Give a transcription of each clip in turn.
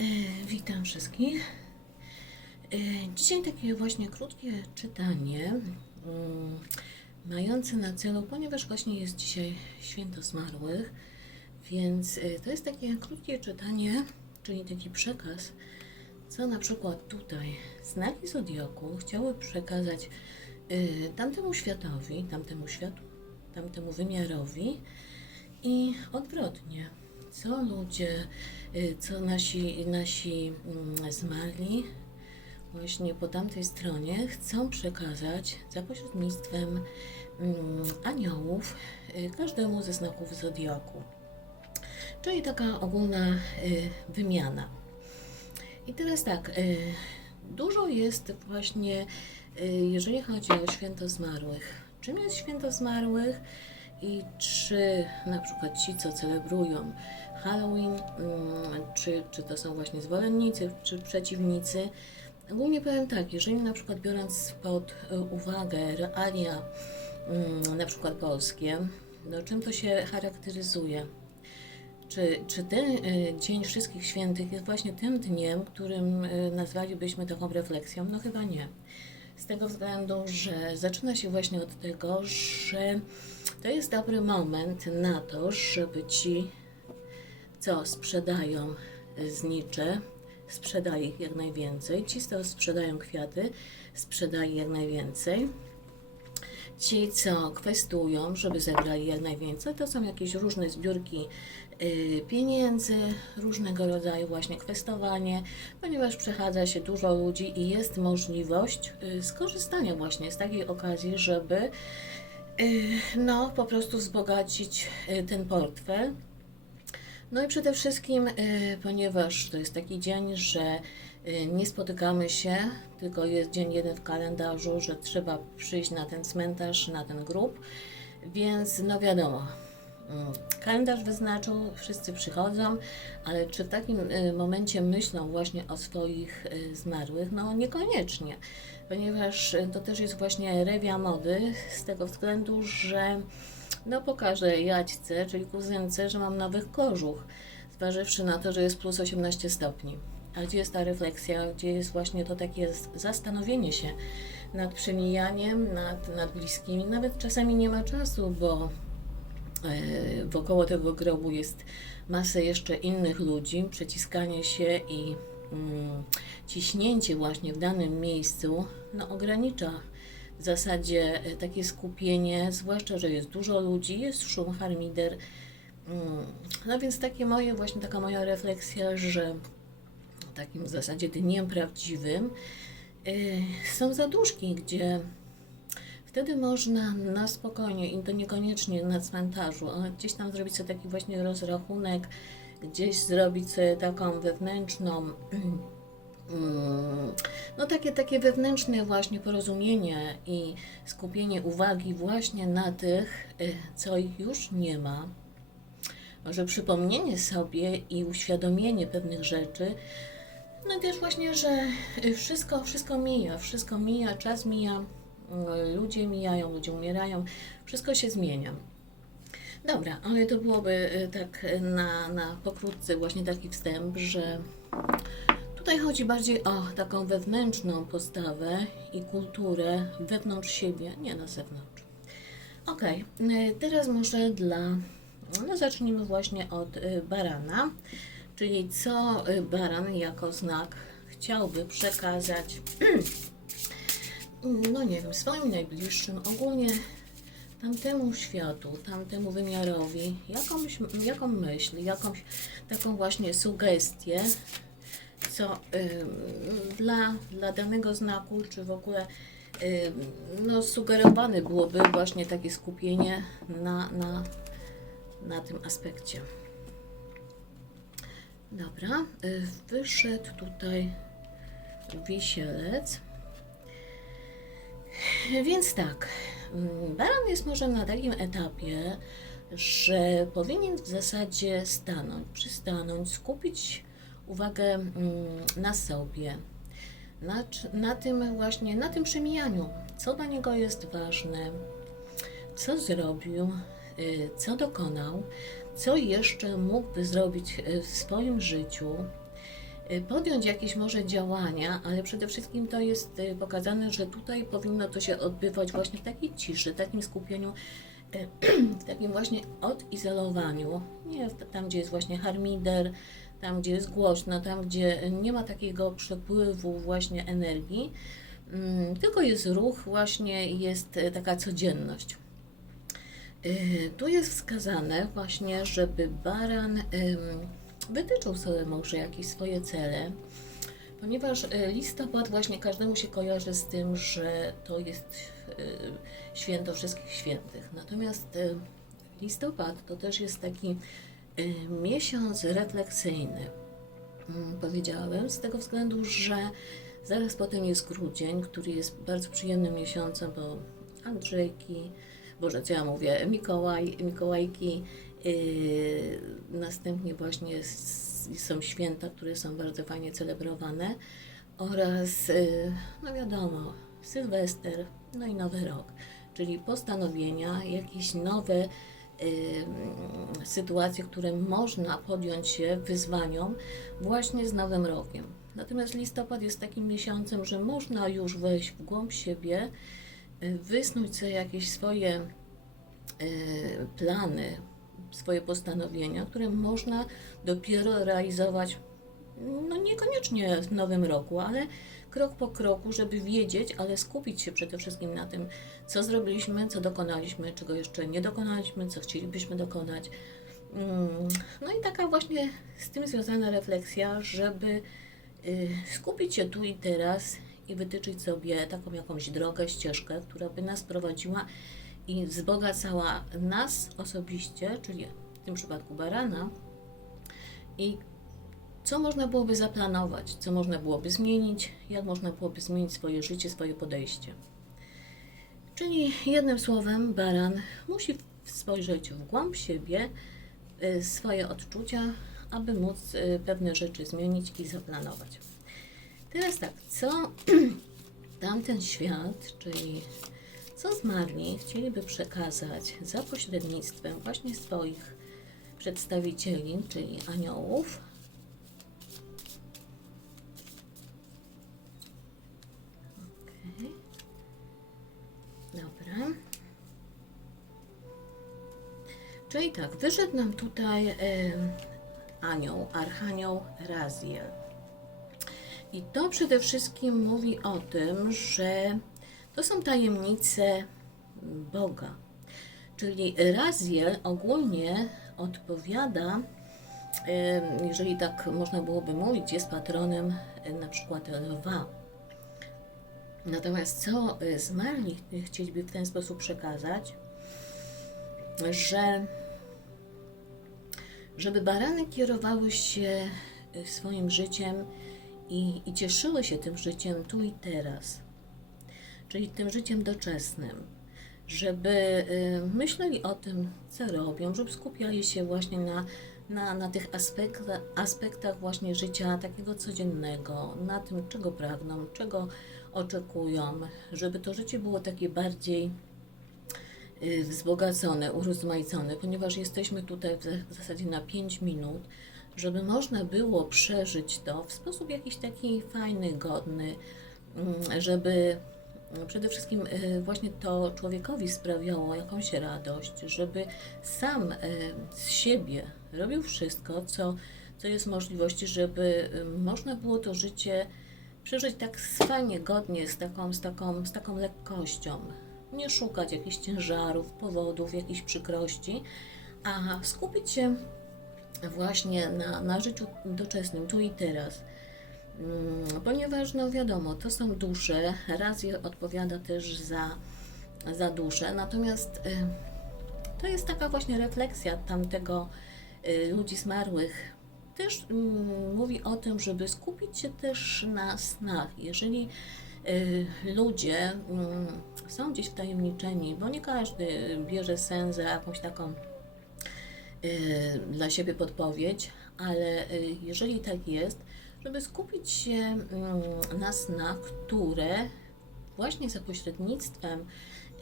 E, witam wszystkich. E, dzisiaj takie właśnie krótkie czytanie, mm, mające na celu, ponieważ właśnie jest dzisiaj święto zmarłych, więc e, to jest takie krótkie czytanie, czyli taki przekaz, co na przykład tutaj znaki Zodiaku chciały przekazać tamtemu światowi, tamtemu światu, tamtemu wymiarowi i odwrotnie. Co ludzie, y, co nasi, nasi mm, zmarli właśnie po tamtej stronie chcą przekazać za pośrednictwem mm, aniołów y, każdemu ze znaków zodiaku. Czyli taka ogólna y, wymiana. I teraz tak, dużo jest właśnie, jeżeli chodzi o święto zmarłych. Czym jest święto zmarłych i czy na przykład ci, co celebrują Halloween, mm, czy, czy to są właśnie zwolennicy, czy przeciwnicy. Ogólnie powiem tak, jeżeli na przykład biorąc pod y, uwagę realia mm, na przykład polskie, no czym to się charakteryzuje? Czy, czy ten y, Dzień Wszystkich Świętych jest właśnie tym dniem, którym y, nazwalibyśmy taką refleksją? No chyba nie. Z tego względu, że zaczyna się właśnie od tego, że to jest dobry moment na to, żeby ci, co sprzedają y, znicze, sprzedali jak najwięcej. Ci, co sprzedają kwiaty, sprzedali jak najwięcej. Ci, co kwestują, żeby zebrali jak najwięcej, to są jakieś różne zbiórki y, pieniędzy, różnego rodzaju właśnie kwestowanie, ponieważ przechadza się dużo ludzi i jest możliwość y, skorzystania właśnie z takiej okazji, żeby no po prostu wzbogacić y, ten portfel. No i przede wszystkim, y, ponieważ to jest taki dzień, że y, nie spotykamy się, tylko jest dzień jeden w kalendarzu, że trzeba przyjść na ten cmentarz, na ten grób, więc no wiadomo, kalendarz wyznaczył, wszyscy przychodzą, ale czy w takim y, momencie myślą właśnie o swoich y, zmarłych? No niekoniecznie, ponieważ y, to też jest właśnie rewia mody, z tego względu, że no pokażę Jaćce, czyli kuzynce, że mam nowych kożuch, zważywszy na to, że jest plus 18 stopni. A gdzie jest ta refleksja, gdzie jest właśnie to takie zastanowienie się nad przemijaniem, nad, nad bliskimi. Nawet czasami nie ma czasu, bo wokoło tego grobu jest masę jeszcze innych ludzi, przeciskanie się i mm, ciśnięcie właśnie w danym miejscu no, ogranicza w zasadzie e, takie skupienie, zwłaszcza, że jest dużo ludzi, jest szum, harmider. Mm, No więc takie moje, właśnie taka moja refleksja, że takim w zasadzie dniem prawdziwym y, są zaduszki, gdzie wtedy można na spokojnie i to niekoniecznie na cmentarzu, ale gdzieś tam zrobić sobie taki właśnie rozrachunek, gdzieś zrobić sobie taką wewnętrzną Mm, no takie, takie wewnętrzne właśnie porozumienie i skupienie uwagi właśnie na tych, y, co ich już nie ma. Może przypomnienie sobie i uświadomienie pewnych rzeczy, no i właśnie, że wszystko, wszystko mija, wszystko mija, czas mija, ludzie mijają, ludzie umierają, wszystko się zmienia. Dobra, ale to byłoby y, tak y, na, na pokrótce właśnie taki wstęp, że Tutaj chodzi bardziej o taką wewnętrzną postawę i kulturę wewnątrz siebie, nie na zewnątrz. Ok, teraz może dla. No zacznijmy właśnie od y, barana, czyli co y, baran jako znak chciałby przekazać, no nie wiem, swoim najbliższym, ogólnie tamtemu światu, tamtemu wymiarowi, jakąś, jaką myśl, jakąś taką właśnie sugestię, co ym, dla, dla danego znaku, czy w ogóle ym, no, sugerowane byłoby właśnie takie skupienie na, na, na tym aspekcie. Dobra, y, wyszedł tutaj wisielec. Więc tak, mm, baran jest może na takim etapie, że powinien w zasadzie stanąć, przystanąć, skupić uwagę mm, na sobie, na, na tym właśnie, na tym przemijaniu, co dla niego jest ważne, co zrobił, y, co dokonał, co jeszcze mógłby zrobić y, w swoim życiu, podjąć jakieś może działania, ale przede wszystkim to jest y, pokazane, że tutaj powinno to się odbywać właśnie w takiej ciszy, takim skupieniu, y, w takim właśnie odizolowaniu. Nie tam, gdzie jest właśnie harmider, tam, gdzie jest głośno, tam, gdzie nie ma takiego przepływu właśnie energii, mm, tylko jest ruch, właśnie jest y, taka codzienność. Y, Tu jest wskazane właśnie, żeby baran ym, wytyczał sobie może jakieś swoje cele, ponieważ y, listopad właśnie każdemu się kojarzy z tym, że to jest y, święto wszystkich świętych. Natomiast y, listopad to też jest taki miesiąc refleksyjny. Mm, Powiedziałem z tego względu, że zaraz potem jest grudzień, który jest bardzo przyjemnym miesiącem, bo Andrzejki, Boże, co ja mówię, Mikołaj, Mikołajki, następnie właśnie są święta, które są bardzo fajnie celebrowane oraz, yy, no wiadomo, Sylwester, no i Nowy Rok, czyli postanowienia, jakieś nowe yy, sytuacje, które można podjąć się wyzwaniom właśnie z Nowym Rokiem. Natomiast listopad jest takim miesiącem, że można już wejść w głąb siebie, wysnuć sobie jakieś swoje plany, swoje postanowienia, które można dopiero realizować, no niekoniecznie w nowym roku, ale krok po kroku, żeby wiedzieć, ale skupić się przede wszystkim na tym, co zrobiliśmy, co dokonaliśmy, czego jeszcze nie dokonaliśmy, co chcielibyśmy dokonać. Mm, No i taka właśnie z tym związana refleksja, żeby y, skupić się tu i teraz i wytyczyć sobie taką jakąś drogę, ścieżkę, która by nas prowadziła i wzbogacała nas osobiście, czyli w tym przypadku barana, i co można byłoby zaplanować, co można byłoby zmienić, jak można byłoby zmienić swoje życie, swoje podejście. Czyli jednym słowem, baran musi spojrzeć w głąb siebie, y, swoje odczucia, aby móc y, pewne rzeczy zmienić i zaplanować. Teraz tak, co tamten świat, czyli co zmarli chcieliby przekazać za pośrednictwem właśnie swoich przedstawicieli, czyli aniołów, Okej. Dobra. Czyli tak, wyszedł nam tutaj anioł, archanioł Raziel. I to przede wszystkim mówi o tym, że to są tajemnice Boga. Czyli Raziel ogólnie odpowiada, e, jeżeli tak można byłoby mówić, jest patronem e, na przykład lwa. Natomiast co y, zmarli chcieliby w ten sposób przekazać, że żeby barany kierowały się y, swoim życiem i, i cieszyły się tym życiem tu i teraz, czyli tym życiem doczesnym, żeby y, myśleli o tym, co robią, żeby skupiali się właśnie na, na, na tych aspektach, aspektach właśnie życia takiego codziennego, na tym, czego pragną, czego oczekują, żeby to życie było takie bardziej y, wzbogacone, urozmaicone, ponieważ jesteśmy tutaj w za- w zasadzie na 5 minut, żeby można było przeżyć to w sposób jakiś taki fajny, godny, mm, żeby przede wszystkim y, właśnie to człowiekowi sprawiało jakąś radość, żeby sam y, z siebie robił wszystko, co, co jest możliwości, żeby y, można było to życie przeżyć tak fajnie, godnie, z taką, z, taką, z taką lekkością. Nie szukać jakichś ciężarów, powodów, jakichś przykrości, a skupić się właśnie na, na życiu doczesnym, tu i teraz. Mm, Ponieważ, no wiadomo, to są dusze, raz je odpowiada też za, za duszę, natomiast y, to jest taka właśnie refleksja tamtego y, ludzi zmarłych. Też mm, mówi o tym, żeby skupić się też na snach. Jeżeli y, ludzie mm, są gdzieś wtajemniczeni, bo nie każdy bierze sen za jakąś taką dla siebie podpowiedź, ale jeżeli tak jest, żeby skupić się mm, na które właśnie za pośrednictwem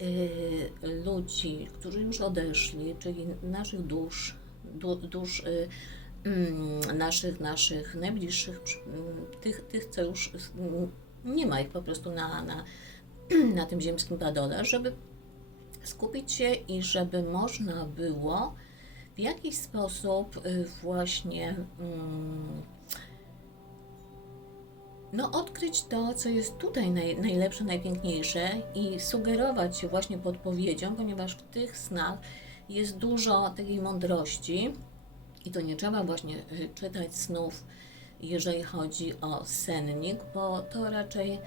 y, ludzi, którzy już odeszli, czyli naszych dusz, du, dusz y, mm, naszych, naszych najbliższych, mm, tych, tych co już mm, nie ma ich po prostu na, na, na tym ziemskim padole, żeby skupić się i żeby można było w jakiś sposób y, właśnie no, odkryć to, co jest tutaj naj, najlepsze, najpiękniejsze i sugerować się właśnie podpowiedzią, ponieważ w tych snach jest dużo takiej mądrości i to nie trzeba właśnie y, czytać snów, jeżeli chodzi o sennik, bo to raczej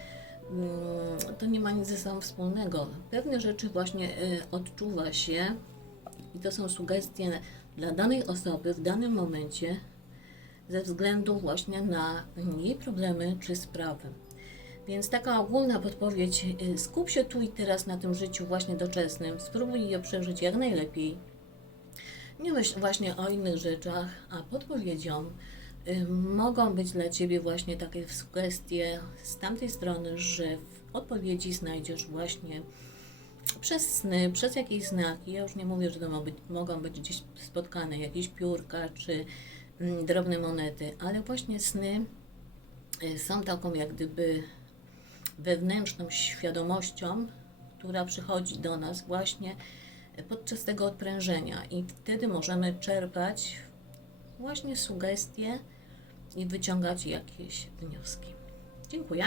mm, to nie ma nic ze sobą wspólnego. Pewne rzeczy właśnie y, odczuwa się i to są sugestie dla danej osoby w danym momencie ze względu właśnie na jej problemy czy sprawy. Więc taka ogólna podpowiedź, y, skup się tu i teraz na tym życiu właśnie doczesnym, spróbuj je przeżyć jak najlepiej. Nie myśl właśnie o innych rzeczach, a podpowiedzią y, mogą być dla Ciebie właśnie takie sugestie z tamtej strony, że w odpowiedzi znajdziesz właśnie przez sny, przez jakieś znaki. Ja już nie mówię, że to mogą być, mogą być gdzieś spotkane jakieś piórka czy drobne monety, ale właśnie sny y, są taką jak gdyby wewnętrzną świadomością, która przychodzi do nas właśnie podczas tego odprężenia i wtedy możemy czerpać właśnie sugestie i wyciągać jakieś wnioski. Dziękuję.